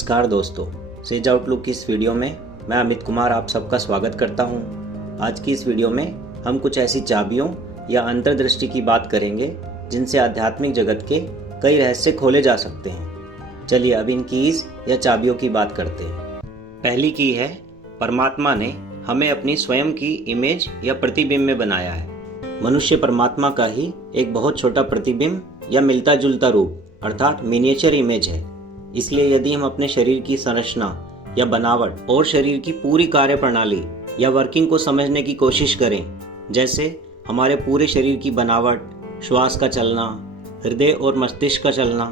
नमस्कार दोस्तों, says outlook की इस वीडियो में मैं अमित कुमार आप सबका स्वागत करता हूं। आज की इस वीडियो में हम कुछ ऐसी चाबियों या अंतर्दृष्टि की बात करेंगे जिनसे आध्यात्मिक जगत के कई रहस्य खोले जा सकते हैं। चलिए अब इन कीज या चाबियों की बात करते हैं। पहली की है, परमात्मा ने हमें अपनी स्वयं की इमेज या प्रतिबिंब में बनाया है। मनुष्य परमात्मा का ही एक बहुत छोटा प्रतिबिंब या मिलता जुलता रूप अर्थात मिनिएचर इमेज है। इसलिए यदि हम अपने शरीर की संरचना या बनावट और शरीर की पूरी कार्य प्रणाली या वर्किंग को समझने की कोशिश करें, जैसे हमारे पूरे शरीर की बनावट, श्वास का चलना, हृदय और मस्तिष्क का चलना,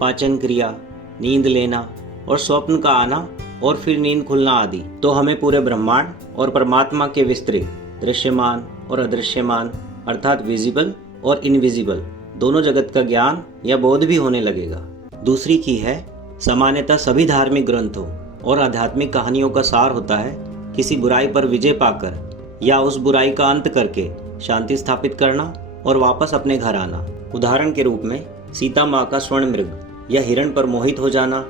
पाचन क्रिया, नींद लेना और स्वप्न का आना और फिर नींद खुलना आदि, तो हमें पूरे ब्रह्मांड और परमात्मा के विस्तृत दृश्यमान और अदृश्यमान अर्थात विजिबल और इनविजिबल दोनों जगत का ज्ञान या बोध भी होने लगेगा। दूसरी की है, सामान्यतः सभी धार्मिक ग्रंथों और आध्यात्मिक कहानियों का सार होता है किसी बुराई पर विजय पाकर या उस बुराई का अंत करके शांति स्थापित करना और वापस अपने घर आना। उदाहरण के रूप में सीता माँ का स्वर्ण मृग या हिरण पर मोहित हो जाना,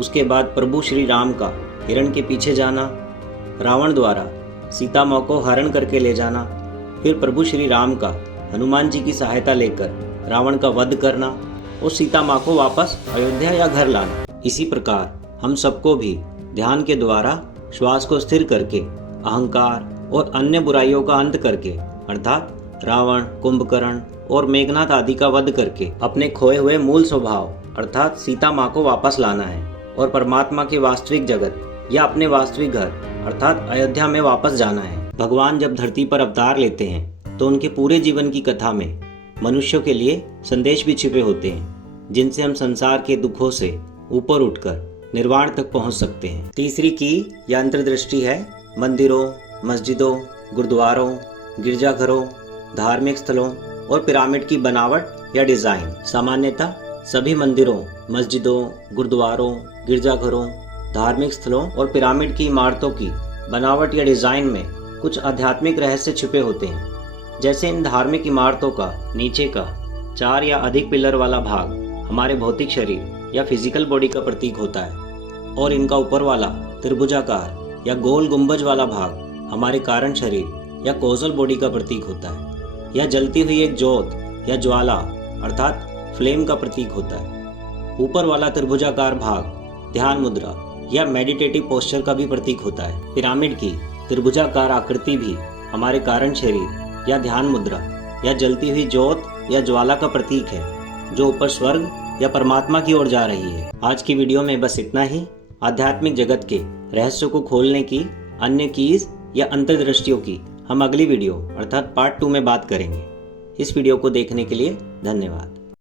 उसके बाद प्रभु श्री राम का हिरण के पीछे जाना, रावण द्वारा सीता माँ को हरण करके ले जाना, फिर प्रभु श्री राम का हनुमान जी की सहायता लेकर रावण का वध करना और सीता माँ को वापस अयोध्या या घर लाना। इसी प्रकार हम सबको भी ध्यान के द्वारा श्वास को स्थिर करके अहंकार और अन्य बुराइयों का अंत करके अर्थात रावण, कुंभकर्ण और मेघनाथ आदि का वध करके अपने खोए हुए मूल स्वभाव अर्थात सीता माँ को वापस लाना है और परमात्मा के वास्तविक जगत या अपने वास्तविक घर अर्थात अयोध्या में वापस जाना है। भगवान जब धरती पर अवतार लेते हैं तो उनके पूरे जीवन की कथा में मनुष्यों के लिए संदेश भी छिपे होते हैं जिनसे हम संसार के दुखों से ऊपर उठकर निर्वाण तक पहुंच सकते हैं। तीसरी की या अंतर्दृष्टि है, मंदिरों, मस्जिदों, गुरुद्वारों, गिरजाघरों, धार्मिक स्थलों और पिरामिड की बनावट या डिजाइन। सामान्यतः सभी मंदिरों, मस्जिदों, गुरुद्वारों, गिरजाघरों, धार्मिक स्थलों और पिरामिड की इमारतों की बनावट या डिजाइन में कुछ आध्यात्मिक रहस्य छिपे होते हैं। जैसे इन धार्मिक इमारतों का नीचे का 4 या अधिक पिलर वाला भाग हमारे भौतिक शरीर या फिजिकल बॉडी का प्रतीक होता है और इनका ऊपर वाला त्रिभुजाकार या गोल गुंबज वाला भाग हमारे कारण शरीर या कॉजल बॉडी का प्रतीक होता है या जलती हुई एक ज्योत या ज्वाला अर्थात फ्लेम का प्रतीक होता है। ऊपर वाला त्रिभुजाकार भाग ध्यान मुद्रा या मेडिटेटिव पोस्चर का भी प्रतीक होता है। पिरामिड की त्रिभुजाकार आकृति भी हमारे कारण शरीर या ध्यान मुद्रा या जलती हुई ज्योत या ज्वाला का प्रतीक है जो ऊपर स्वर्ग या परमात्मा की ओर जा रही है। आज की वीडियो में बस इतना ही। आध्यात्मिक जगत के रहस्यों को खोलने की अन्य कीज या अंतर्दृष्टियों की हम अगली वीडियो अर्थात पार्ट 2 में बात करेंगे। इस वीडियो को देखने के लिए धन्यवाद।